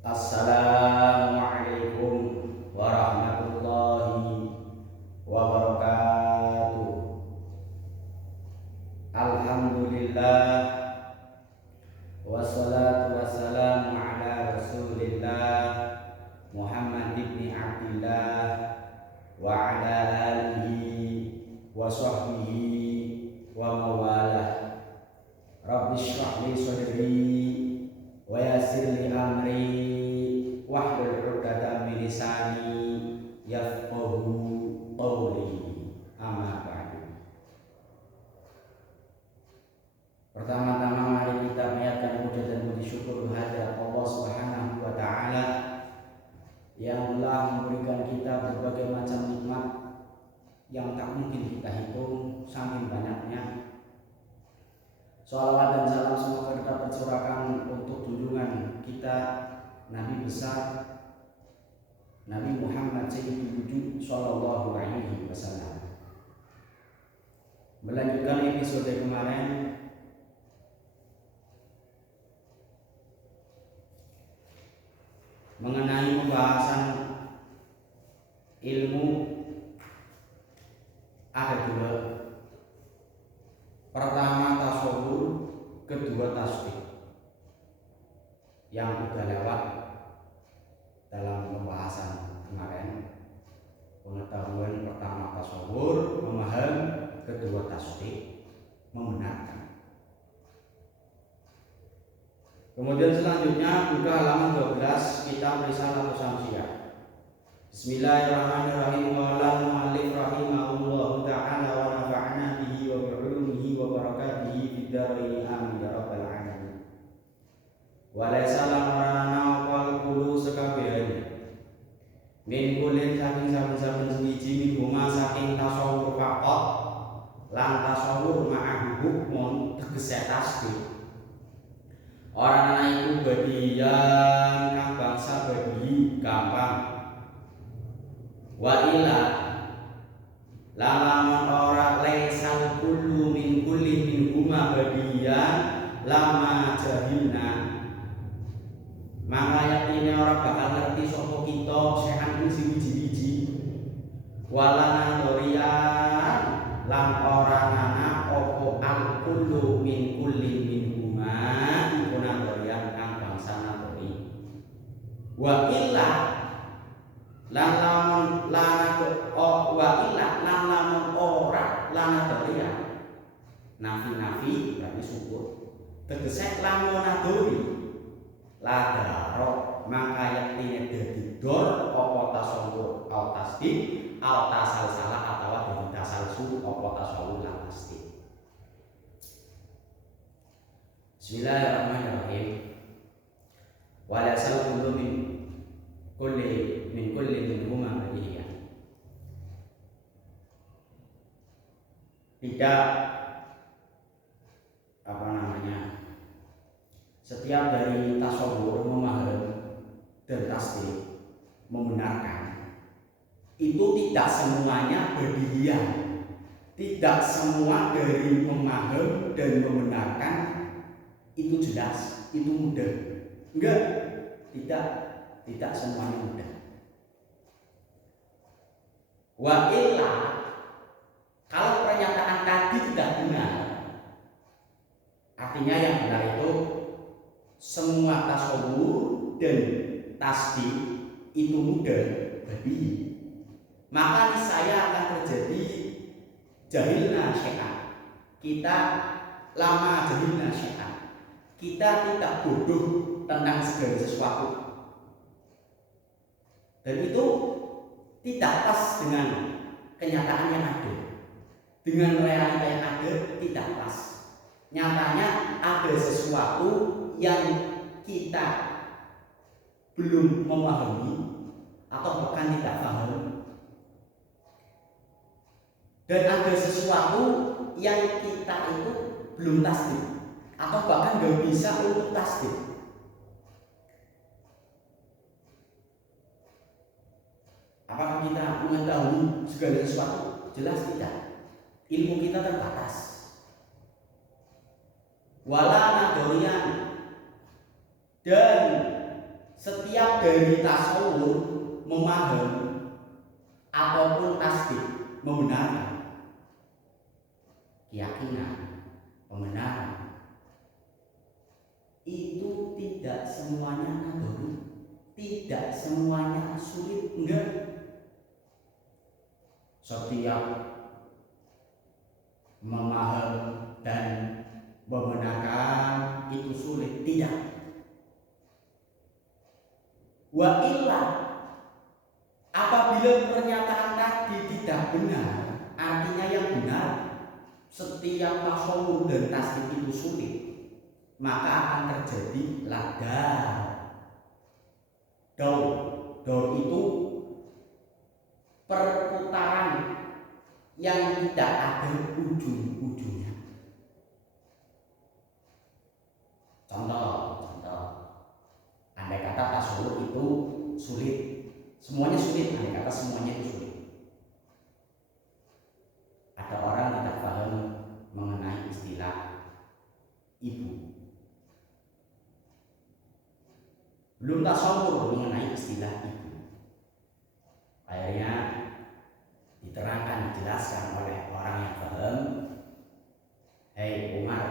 Assalamualaikum warahmatullahi wabarakatuh. Alhamdulillah wassalatu wassalamu ala Rasulillah Muhammad ibn Abdillah wa ala alihi wa sahbihi wa mawalah. Rabbi shrah li sadri wa yassir li amri wahlul 'uqdatam min lisani yafqahu qawli. Amma ba'du. Pertama-tama mari kita menyatakan puja dan puji syukur kehadirat Allah Subhanahu wa taala yang telah memberikan kita berbagai macam nikmat yang tak mungkin kita hitung saking banyaknya. Shalawat dan salam semoga tetap tercurahkan untuk junjungan kita Nabi besar Nabi Muhammad Sayyidul Wujud Sallallahu Alaihi Wasallam. Melanjutkan episode kemarin mengenai pembahasan ilmu ada dua. Pertama tasawur, kedua tasdik. Yang sudah lewat dalam pembahasan kemarin, pengetahuan pertama tasawur, memaham, kedua tasdik, membenarkan. Kemudian selanjutnya buka halaman 12 kitab Risalah Syamsiyah. Bismillahirrahmanirrahim. Qala al-mu'allif rahimahullahu ta'ala wa nafa'na bihi wa bi'ulumihi wa barakatihi fid dharain amin ya rabbal alamin. Wa laysa lana wal qulu sakabehane min kulin saking saben-saben suwiji minhuma saking tasawur faqat lan tasawur ma'ah hukmun tegese tasbih. Orang ana iku badiyan kang bangsa badi gampang. Wa illa lama ora laisal kullu min kulli min huma badiyan lama jahilna. Maka yaktine ora bakal ngerti sapa kita sehan siji-siji. Walana dorian lan ora ana apa al kullu min kulli min huma iku dorian kang bangsa nandori. Wa illa lan lamun ora lana dorian nafi berarti syukur tegese lamun nadori ladaro maka yaktine dadi dor apa tasawur au tasdik au tasalsalah atau dadi tasalsul apa tasawur lan tasdik. Bismillahirrahmanirrahim. Wala sawulu min kulli minhuma badiyah. Tidak setiap dari tasawur, memaham dan tasdik, membenarkan itu tidak semuanya berdirian. Tidak semua dari memaham dan membenarkan itu jelas, itu mudah. Enggak, tidak semuanya mudah. Wa illa, kalau pernyataan tadi tidak benar, artinya yang benar itu semua tasawur dan tasdik itu mudah bagi, maka niscaya akan terjadi jahilna syai'an. Kita lama jahilna syai'an. Kita tidak bodoh tentang segala sesuatu. Dan itu tidak pas dengan kenyataan yang ada. Dengan realita yang ada tidak pas. Nyatanya ada sesuatu yang kita belum memahami atau bahkan tidak paham. Dan ada sesuatu yang kita itu belum tasdik atau bahkan nggak bisa untuk tasdik. Apakah kita mengetahui segala sesuatu? Jelas tidak. Ilmu kita terbatas. Wala nadorian, dan setiap dari tasawur memaham ataupun tasdik membenarkan keyakinan, pembenaran itu tidak semuanya nadori, tidak semuanya sulit, enggak. Setiap memaham dan membenarkan itu sulit, tidak. Wa illa, apabila pernyataan tadi tidak benar, artinya yang benar setiap tasawur dan tasdik itu sulit, maka akan terjadi ladar. Daur itu perputaran yang tidak ada ujung-ujungnya. Contoh, andai kata tasawur itu sulit, semuanya sulit, andai kata semuanya itu sulit. Ada orang tidak paham mengenai istilah ibu, belum tasawur mengenai istilah ibu. Akhirnya diterangkan, dijelaskan oleh orang yang paham, hei Umar,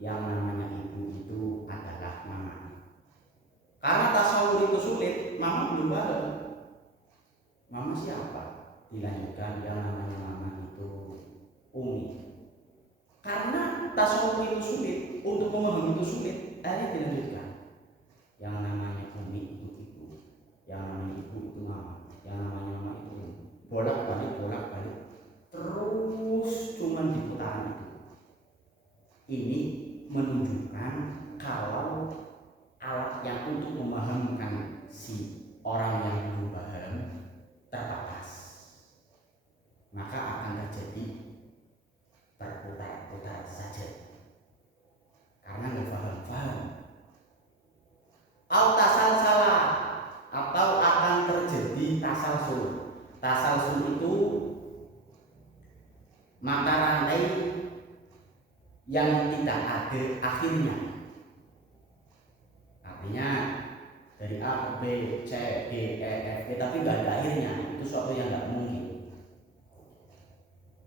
yang namanya ibu itu adalah mama. Karena tasawur itu sulit, mama belum paham. Mama siapa? Dilanjutkan, yang namanya mama itu umi. Karena tasawur itu sulit, untuk memahami itu sulit, akhirnya dilanjutkan, yang namanya umi itu ibu, yang namanya ibu itu mama, yang namanya mama itu umi. Bolak-balik, terus cuman di putaran itu. Ini menunjukkan kalau alat yang untuk memahamkan si orang yang belum paham terbatas, maka akan terjadi terputar-putar saja karena nggak paham. Tasal salah, atau akan terjadi tasalsul. Tasalsul itu mata rantai yang tidak ada akhirnya. Artinya dari A ke B, C, D, E, F, G, tapi nggak ada akhirnya. Itu suatu yang nggak mungkin.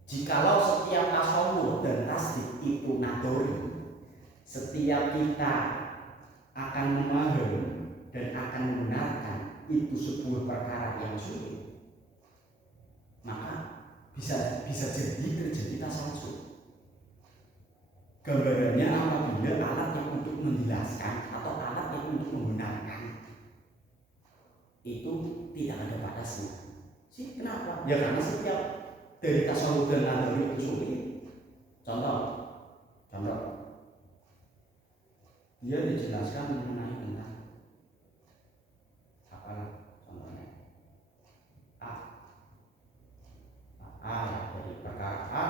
Jikalau setiap tasawur dan tasdik itu nadori, setiap kita akan memaham dan akan membenarkan itu sebuah perkara yang sulit, maka bisa jadi terjadi tasalsul. Gambarannya apabila alat yang untuk menjelaskan atau alat yang untuk membenarkan itu tidak ada batasnya. Kenapa? Ya karena setiap dari tasawuf dan nadori itu sulit. Contoh, dia dijelaskan mengenai tentang apa? Contohnya A dari perkara A,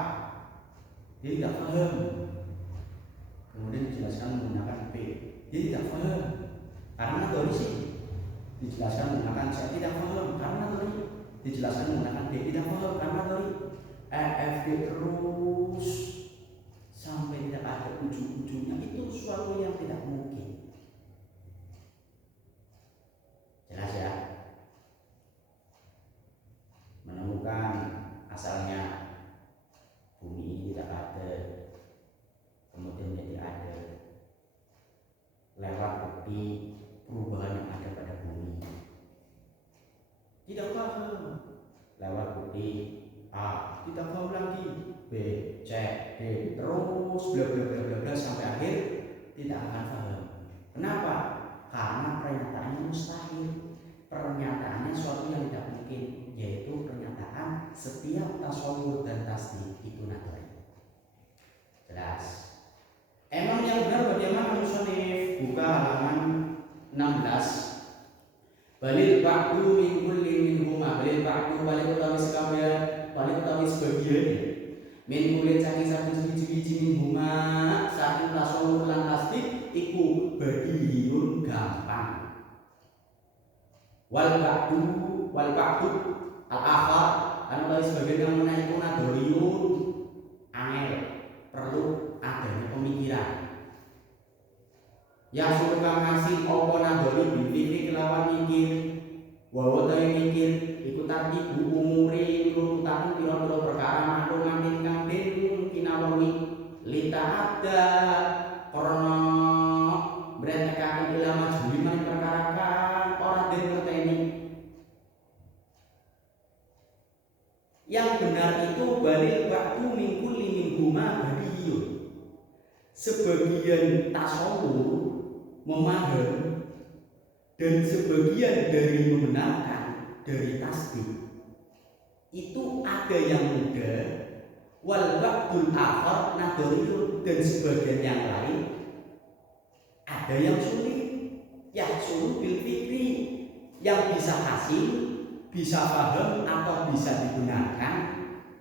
dia tidak paham. Kemudian dijelaskan menggunakan B, dia tidak paham karena nadori sih. Dijelaskan menggunakan C, tidak paham karena nadori. Dijelaskan menggunakan D, tidak paham karena nadori. E, F, G terus sampai tidak ada ujung-ujungnya. Itu suatu yang tidak mungkin. Jelas ya? Menemukan asalnya bumi ini tidak ada, kemudian menjadi ada lewat bukti perubahan yang ada pada bumi. Tidak paham lewat bukti A, tidak paham lagi B, C, D, terus bla bla bla bla bla sampai akhir tidak akan paham. Kenapa? Karena pernyataannya mustahil. Pernyataannya suatu yang tidak mungkin, yaitu pernyataan setiap tasawur dan tasdik itu nadori. Jelas? Emang yang benar bagaimana musannif? Buka halaman 16. Balil ba'du min kulli minhuma, balil ba'du balik utawi sekabian, balik utawi sebagian min kulli saking saben biji-biji minhuma saking tasawur lan tasdik iku badihun gampang. Wal ba'du al-akhar anu utawi sebagian yang menawa iku nadoriyun angel, perlu adanya pemikiran. Ya suruh kang ngasih apa nadori bil fikri kelawan mikir. Wa mikir iku tartibu umure nurutan pira-pira perkara maklumatin kang den kinawerni lita ada karena brentekaken ilmu juli maring perkara kang ora den ngerteni. Yang benar itu balil waktu minggu mingguma badiyun. Sebagian tasawuf memaham dan sebagian dari membenarkan dari tasbih itu ada yang mudah wal ba'dul akhar nadoriyun, dan sebagian yang lain ada yang sulit ya suruh bil fikri, yang bisa hasil, bisa paham atau bisa digunakan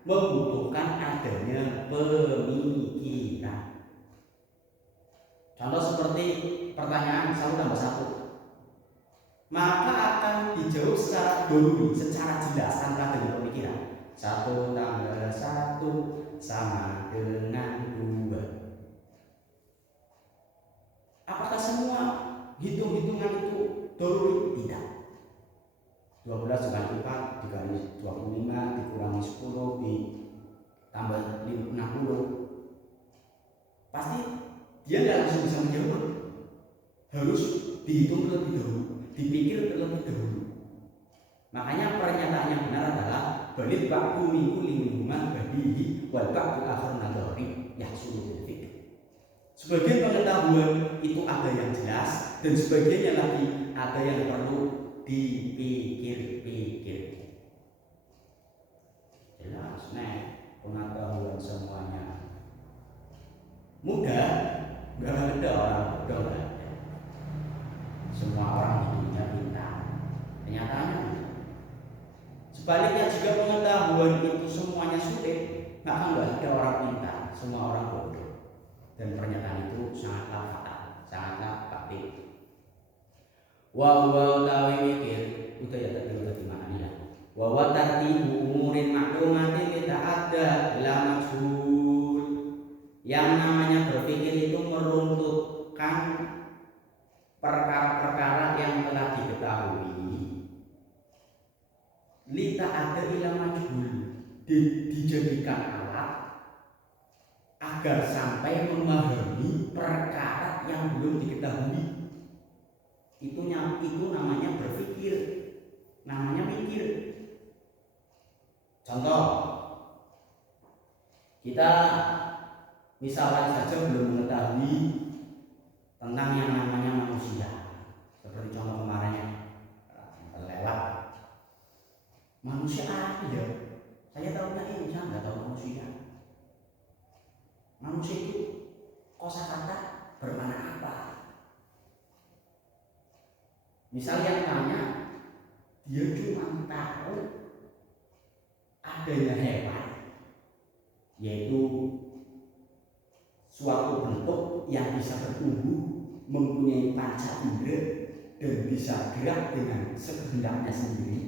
membutuhkan adanya pemikiran. Contoh seperti pertanyaan 1+1, maka akan dijawab secara dulu, secara jelas tanpa dengan pemikiran. 1+1 sama dengan 2. Apakah semua hitung-hitungan itu dulu? Tidak. 12 dikali 4 dikali 25 dikurangi 10 ditambah 60, pasti dia tidak langsung bisa menjawab. Harus dihitung terlebih dahulu, dipikir terlebih dahulu. Makanya pernyataan yang benar adalah balik waktu minggu lingkungan badihi wal ba'du akhir nadori yahsulu bil. Sebagian pengetahuan itu ada yang jelas dan sebagiannya lagi ada yang perlu dipikir-pikir. Jelas, pengetahuan semuanya mudah, nggak ada orang bodoh, nggak ada. Semua orang hidupnya pintar. Kenyataannya sebaliknya, jika pengetahuan itu semuanya sulit, maka nggak ada orang pintar, semua orang bodoh. Dan pernyataan itu sangatlah fatal, sangatlah fakir. Wa tawi mikir, udah ya tadi udah gimana ya. Wa tartibu umurin maklumatin tidak ada ila majhul. Yang namanya berpikir itu meruntutkan perkara-perkara yang telah diketahui. Lita ada ila majhul, dijadikan alat agar sampai memahami perkara yang belum diketahui. Itu namanya berpikir, namanya mikir. Contoh, kita misalkan saja belum mengetahui tentang yang namanya manusia, seperti contoh kemarin lewat manusia apa ya? Saya tahunya ini, saya nggak tahu manusia. Manusia itu kosakata bermakna apa? Misal yang tanya, dia cuma tahu adanya hewan, yaitu suatu bentuk yang bisa bertumbuh, mempunyai panca indera dan bisa gerak dengan sekehendaknya sendiri.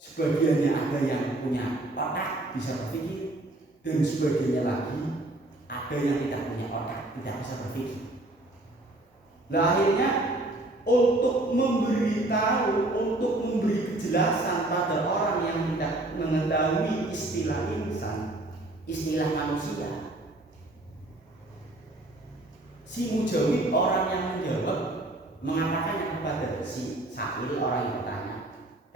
Sebagiannya ada yang punya otak, bisa berpikir, dan sebagiannya lagi ada yang tidak punya otak, tidak bisa berpikir. Nah, akhirnya untuk memberitahu, untuk memberi kejelasan pada orang yang tidak mengetahui istilah insan, istilah manusia, si mujawib, orang yang menjawab, mengatakannya kepada si sa'il, orang yang bertanya,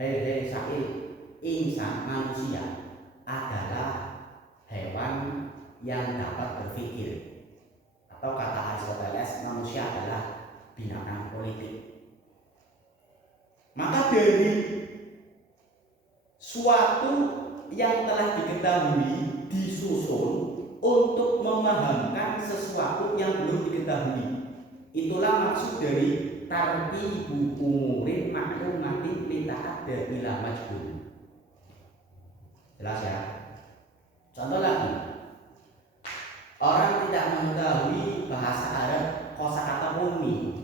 hei sa'il, insan manusia adalah hewan yang dapat berpikir, atau kata Aristoteles, manusia adalah binatang politik. Maka dari suatu yang telah diketahui disusun untuk memahamkan sesuatu yang belum diketahui. Itulah maksud dari tartibu umurin maklumatin lita'adda ila majhul. Jelas ya? Contoh lagi, orang tidak mengetahui bahasa Arab kosakata umi.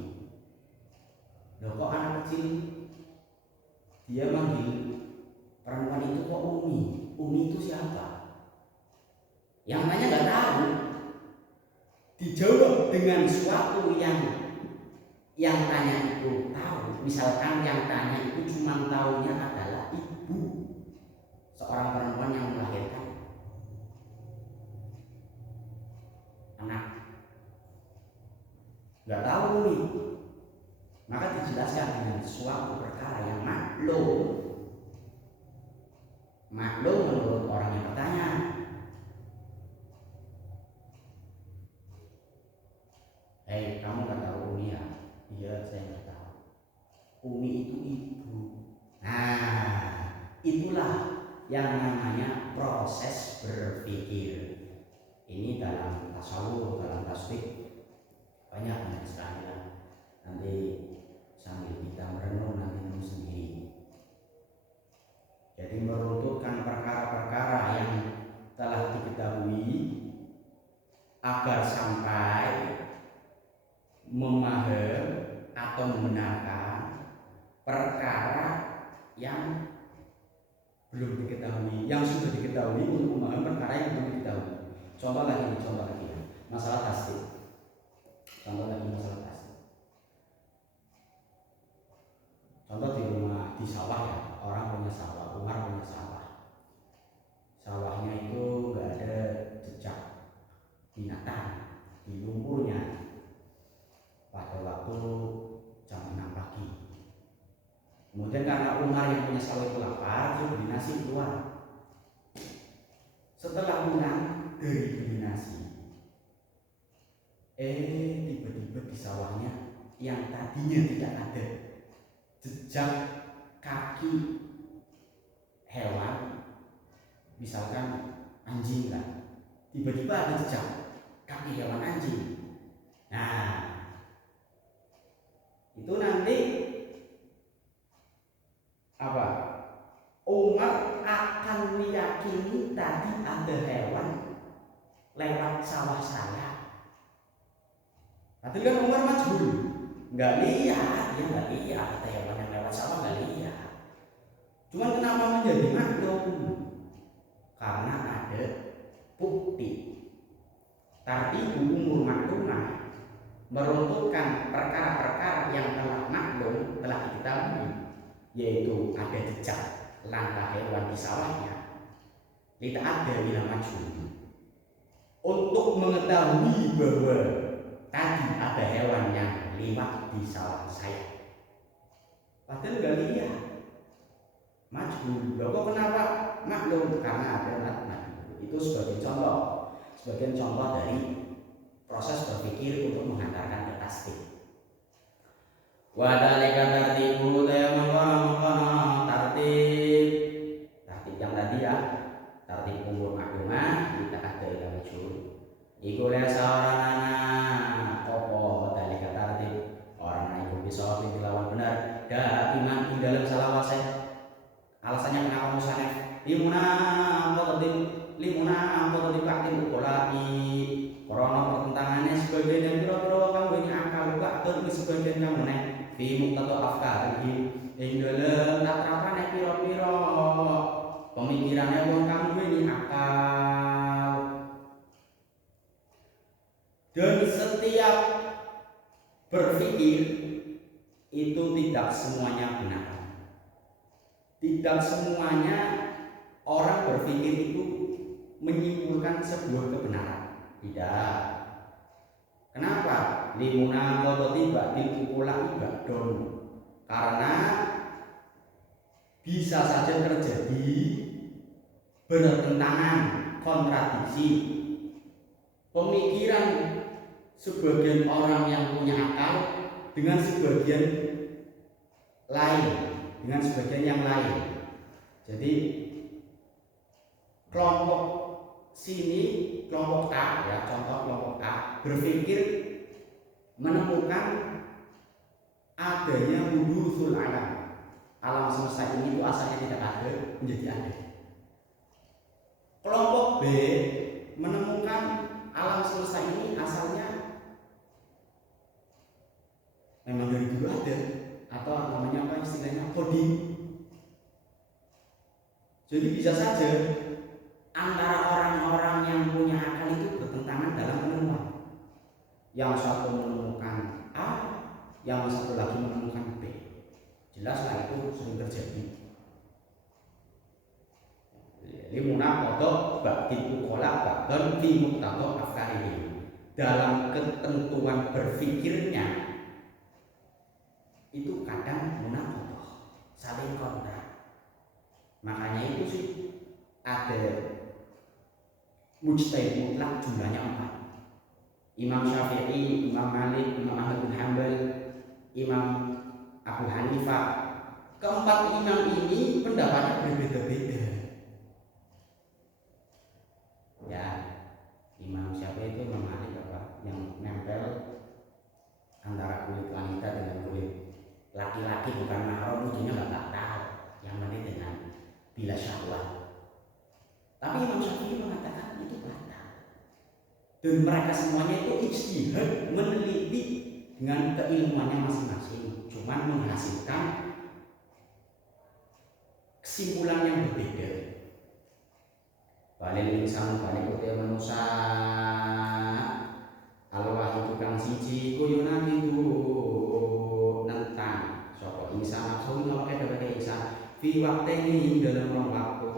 Loh, kok anak kecil dia manggil perempuan itu kok umi? Umi itu siapa? Yang nanya nggak tahu. dijawab dengan suatu yang tanya itu tahu. Misalkan yang tanya itu cuma tahunya adalah ibu seorang perempuan yang melahirkan anak, nggak tahu nih, maka dijelaskan dengan suatu perkara yang maklum menurut orang yang bertanya. Kamu nggak tahu Umi ya? Iya, saya nggak tahu. Umi itu ibu. Nah, itulah yang namanya proses berpikir. Ini dalam tasawuf, dalam tasawuf banyak sekali lah. Nanti sambil kita merenung nanti nemu sendiri. Jadi meruntutkan perkara-perkara yang telah diketahui agar sampai memahami atau membenarkan perkara yang belum diketahui, yang sudah diketahui untuk memahami perkara yang belum diketahui. Contoh lagi masalah tasdik. Contoh di rumah, di sawah ya, orang punya sawah, Umar punya sawah. Sawahnya itu nggak ada jejak binatang di lumpurnya pada waktu jam 6 pagi. Kemudian karena Umar yang punya sawah itu lapar, dia beli nasi keluar. Setelah pulang dari beli nasi, tiba-tiba di sawahnya yang tadinya tidak ada jejak kaki hewan, misalkan anjing lah, tiba-tiba ada jejak kaki hewan anjing. Nah, itu nanti apa? Umar akan meyakini tadi ada hewan lewat sawah saya. Tapi kan Umar majhul, nggak lihat, dia nggak lihat ada hewan yang lewat sawah, nggak lihat. Cuman kenapa menjadi maklum? Karena ada bukti. Tapi umur maklumah meruntutkan perkara-perkara yang telah maklum, telah diketahui, yaitu ada jejak langkah hewan di sawahnya, tidak ada bila maju. Untuk mengetahui bahwa tadi ada hewan yang lewat di sawah saya, padahal nggak lihat, maju. Kok kenapa maklum? Karena ada maju. Itu sebagai contoh dari proses berpikir untuk menghantarkan ke tasdik. Wadalika tartibu mengkono tartib yang tadi ya, tartib umur maklumah kita ada ila majhul. Iku lesa orang opo dalika tartib orang iku bisa dilawan benar iman ing dalam salah wasih. Alasannya kenapa musanef limuna ampo tadi pakti ukolai korona pertentangannya sebagian yang pura-pura kamu ini akal bakal sebagian kamu nih fi muqtata afkarihi ing dalam tatrapane pira-pira pemikirannya wong kamu ini akal. Dan setiap berpikir itu tidak semuanya benar. Tidak semuanya orang berpikir itu menyimpulkan sebuah kebenaran. Tidak. Kenapa? Limuna kodoti batil ukula ibadon. Karena bisa saja terjadi bertentangan, kontradiksi pemikiran sebagian orang yang punya akal dengan sebagian yang lain. Jadi kelompok A ya, contoh kelompok A berpikir menemukan adanya wudusul alam semesta ini itu asalnya tidak ada menjadi ada. Kelompok B menemukan alam semesta ini asalnya memang dari dulu ada, atau namanya apa istilahnya coding. Jadi bisa saja antara orang-orang yang punya akal itu bertentangan dalam penemuan. yang satu menemukan A, yang satu lagi menemukan B. Jelaslah itu sering terjadi. Limuna kodok bakti ukola bakton fi muktadha afkarihi. Dalam ketentuan berfikirnya itu kadang munakodoh, saling kontra. Makanya itu sih ada mujtahid mutlak jumlahnya 4. Imam Syafi'i, Imam Malik, Imam Ahmad bin Hanbal, Imam Abu Hanifah. Keempat imam ini pendapatnya berbeda-beda. Ya, Imam Syafi'i itu Imam Malik apa? Yang nempel antara kulit wanita dengan kulit laki-laki bukan mahram, ujungnya nggak tahu. Yang penting dengan bila syahwat. Tapi Imam Syafi'i mengatakan itu batal. Dan mereka semuanya itu ijtihad, meneliti dengan keilmuannya masing-masing, cuman menghasilkan kesimpulan yang berbeda. Balil insan balik utia manusia al-wahid kang siji kuyunan itu nentang sapa insan nafsu ngawake dhewe insan fi wakteni dalam waktu.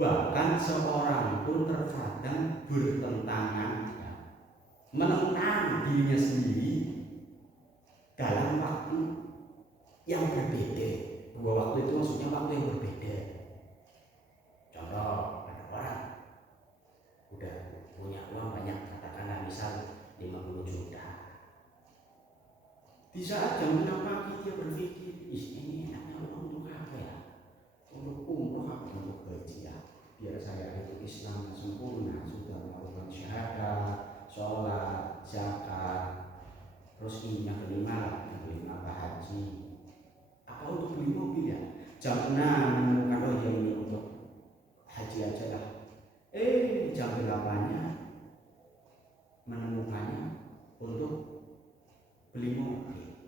Bahkan seorang pun terkadang bertentangan, menentang dirinya sendiri dalam waktu yang berbeda. Dua waktu itu maksudnya waktu yang berbeda. Contoh, ada orang udah punya uang banyak, katakanlah misal 50 juta. Di saat jam 6 pagi dia berpikir, ini enaknya uang untuk apa ya? Untuk umroh apa untuk gaji ya? Biar saya itu Islam sempurna, sudah melakukan syahadah, sholat, zakat, terus ini yang kelima haji. Apa untuk beli mobil ya? Jam 6 menemukan oh ya ini untuk haji aja lah. Jam 8-nya menemukannya untuk beli mobil.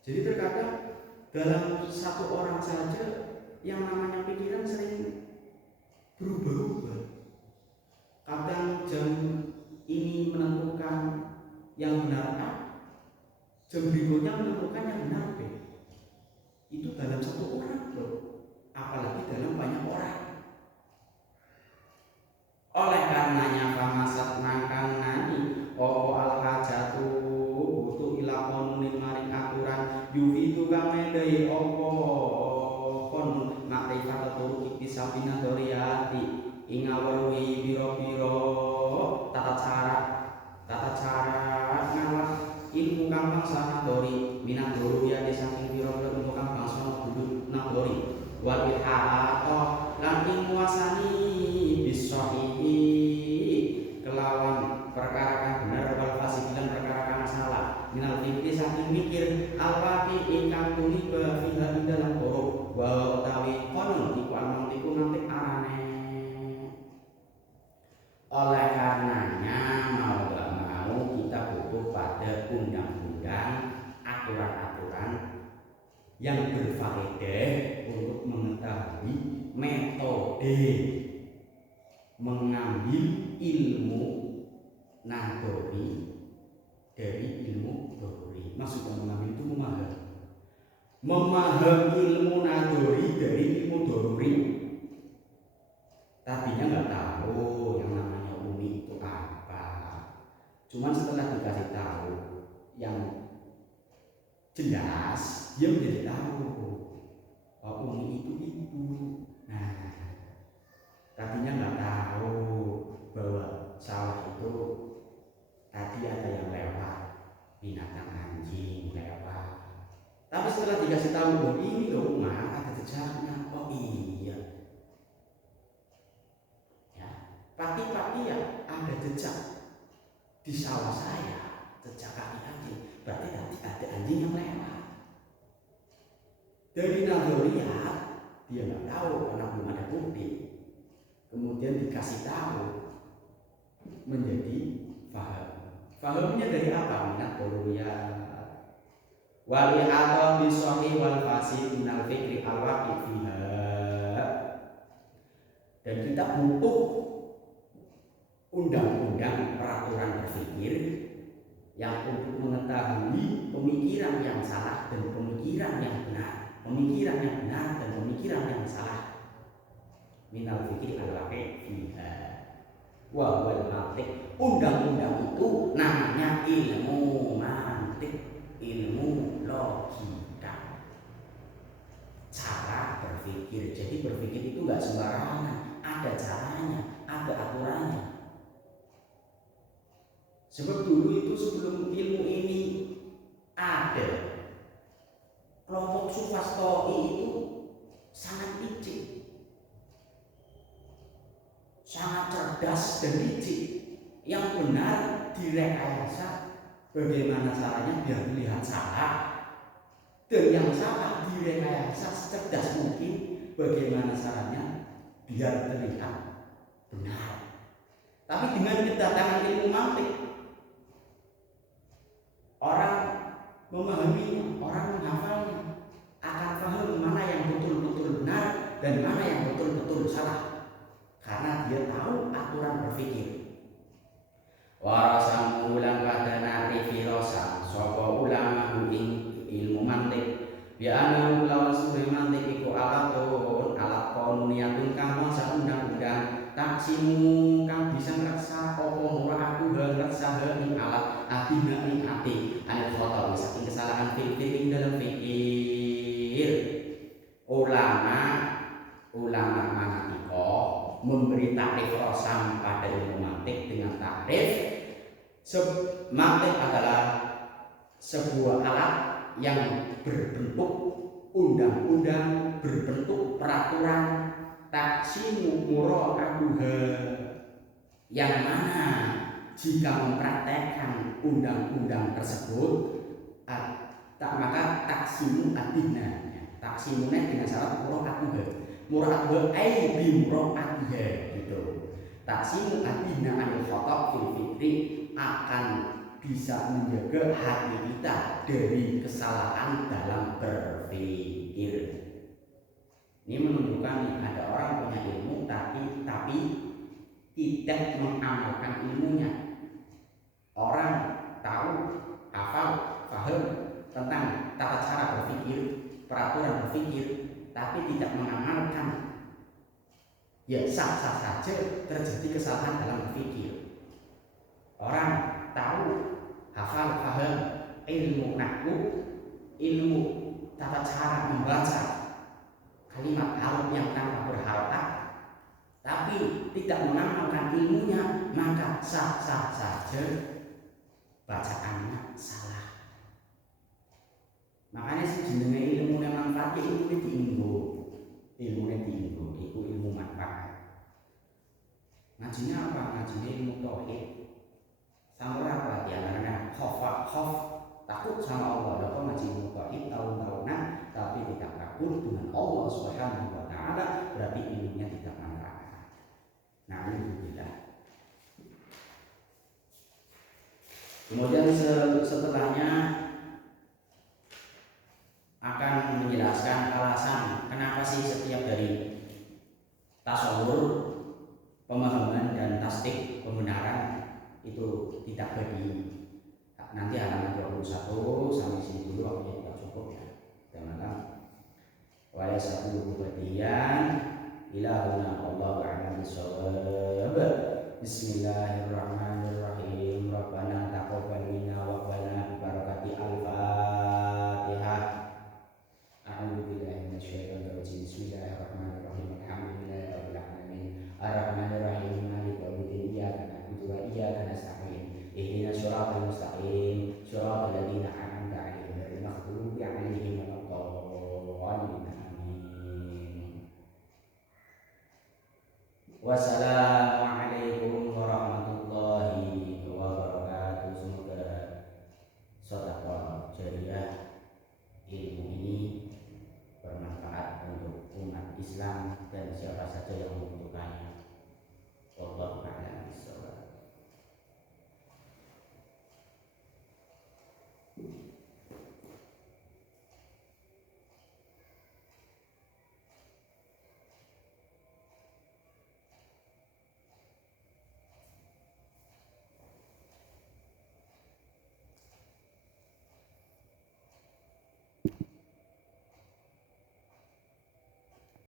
Jadi terkadang dalam satu orang saja yang namanya pikiran sering berubah-ubah. Kadang jam ini menentukan yang benar A, jam berikutnya menentukan yang benar B. Itu dalam satu orang loh, apalagi dalam banyak orang. Oleh karenanya famasat nangkang nani opo al hajatu butuh ila konunin maring aturan yufi itu kang medai opo kon makrifat atau kisah pinadoriyati ingawarwi biro-biro tata cara ngalah ilmu kang bangsa nadori minat dulu ya saking biro-biro ilmu kang bangsa nadori wal ilhaato lan ilmu wasani bisohihi kelawan perkara kang bener wal fasibilan perkara kang salah minal fikri saking mikir alwaqi ingkang tuliba fiha dalam huruf wa utawi konon iku iku nanti arane. Oleh karenanya mau gak mau kita butuh pada undang-undang, aturan-aturan yang berfaedah untuk mengetahui metode mengambil ilmu nadori dari ilmu doruri. Maksudnya mengambil itu memahami ilmu nadori dari ilmu doruri. Tadinya nggak tahu yang namanya umi itu apa. Cuman setelah dikasih tahu yang jelas, dia menjadi tahu bahwa umi itu. Nah, tadinya nggak tahu bahwa sawah itu tadi ada yang lewat, binatang anjing lewat. Tapi setelah dikasih tahu bahwa ini loh ada jejaknya, oh iya. Pagi-pagi ya ada jejak di sawah saya, jejak kaki anjing. Berarti tadi ada anjing yang lewat. Dari nadoriyat dia nggak tahu karena belum ada bukti. Kemudian dikasih tahu menjadi paham. Pahamnya dari apa? Minat doriyat. Wali atau bisohi wal fasi minal fikri al-waqi fiha. Dan kita butuh undang-undang peraturan berpikir yang untuk mengetahui pemikiran yang salah dan pemikiran yang benar, pemikiran yang benar dan pemikiran yang salah. Minal fikri al-waqi' fiha wa wal mantiq. Undang-undang itu namanya ilmu mantiq, ilmu logika, cara berpikir. Jadi berpikir itu nggak sembarangan, ada caranya, ada aturannya. Sebab dulu itu sebelum ilmu ini ada, kelompok Sufastoi itu sangat licik, sangat cerdas dan licik. Yang benar direkayasa bagaimana caranya biar terlihat salah, dan yang salah direkayasa secerdas mungkin bagaimana caranya biar terlihat benar. Tapi dengan kedatangan ilmu mantik, orang memahaminya, orang menghafalnya, akan paham mana yang betul-betul benar dan mana yang betul-betul salah, karena dia tahu aturan berpikir. Warasam ulang kadana rifirosa sapa ulama ilmu mantik bi'ana lawan suri mantik iku alatun alat konuniyatun kang masa undang-undang taksimu kang bisa ngreksa apa murah aku ngreksa ing alat abina ing ati anil khoto saking kesalahan fikir dalam fikir. Ulama manatiko memberi takrif rosam pada ilmu mantik dengan takrif mantik adalah sebuah alat yang berbentuk undang-undang, berbentuk peraturan, taksimu mura'aduha, yang mana jika mempraktekkan undang-undang tersebut maka taksimu adina, taksimunya dengan syarat mura'aduha ay bi mura'aduha gitu. Taksimu adina anil khotok fil fikri akan bisa menjaga hati kita dari kesalahan dalam berpikir. Ini menunjukkan ada orang punya ilmu tapi tidak mengamalkan ilmunya. Orang tahu, hafal, paham tentang tata cara berpikir, peraturan berpikir, tapi tidak mengamalkan. Ya sah-sah saja terjadi kesalahan dalam berpikir. Orang tahu, hafal, paham ilmu nahwu, ilmu tata cara membaca kalimat haruf yang tanpa berharokat, tapi tidak mengamalkan ilmunya, maka sah-sah saja bacaannya salah. Makanya sejenenge ilmu yang manfaat itu diinggo, itu ilmu manfaat. Ngajinya apa? Ngajinya ilmu tauhid. Sama apa? Di antaranya khof, takut sama Allah. Dapat ngaji ilmu tauhid tahun-tahunan, tapi tidak takut dengan Allah Subhanahu wa Ta'ala, berarti ilmunya tidak manfaat. Nah, alhamdulillah. Kemudian setelahnya akan menjelaskan alasan kenapa sih setiap dari tasawur, pemahaman dan tasdik, pembenaran itu tidak bagi. Nanti halaman 21 sampai sini dulu, waktunya tidak cukup ya. Teman-teman. Wa yasatu badiyan ilahuna Allahu a'lam bissawab. Bismillahirrahmanirrahim. Rabbana taqabbal minna wa qina bi barakati al-Fatihah. A'udzu billahi minasyaitonir rajim. Bismillahirrahmanirrahim. Alhamdulillahirabbil alamin. Arrahmanirrahim. Maliki yaumiddin. Iyyaka na'budu wa iyyaka nasta'in. Ihdinas siratal mustaqim. Shiratal ladzina an'amta 'alaihim ghairil maghdubi 'alaihim waladdallin. Amin. Wassalamualaikum warahmatullahi wabarakatuh. Semoga sedekah jariyah ilmu ini bermanfaat untuk umat Islam dan siapa saja yang membutuhkannya. Wallahu a'lam bishawab.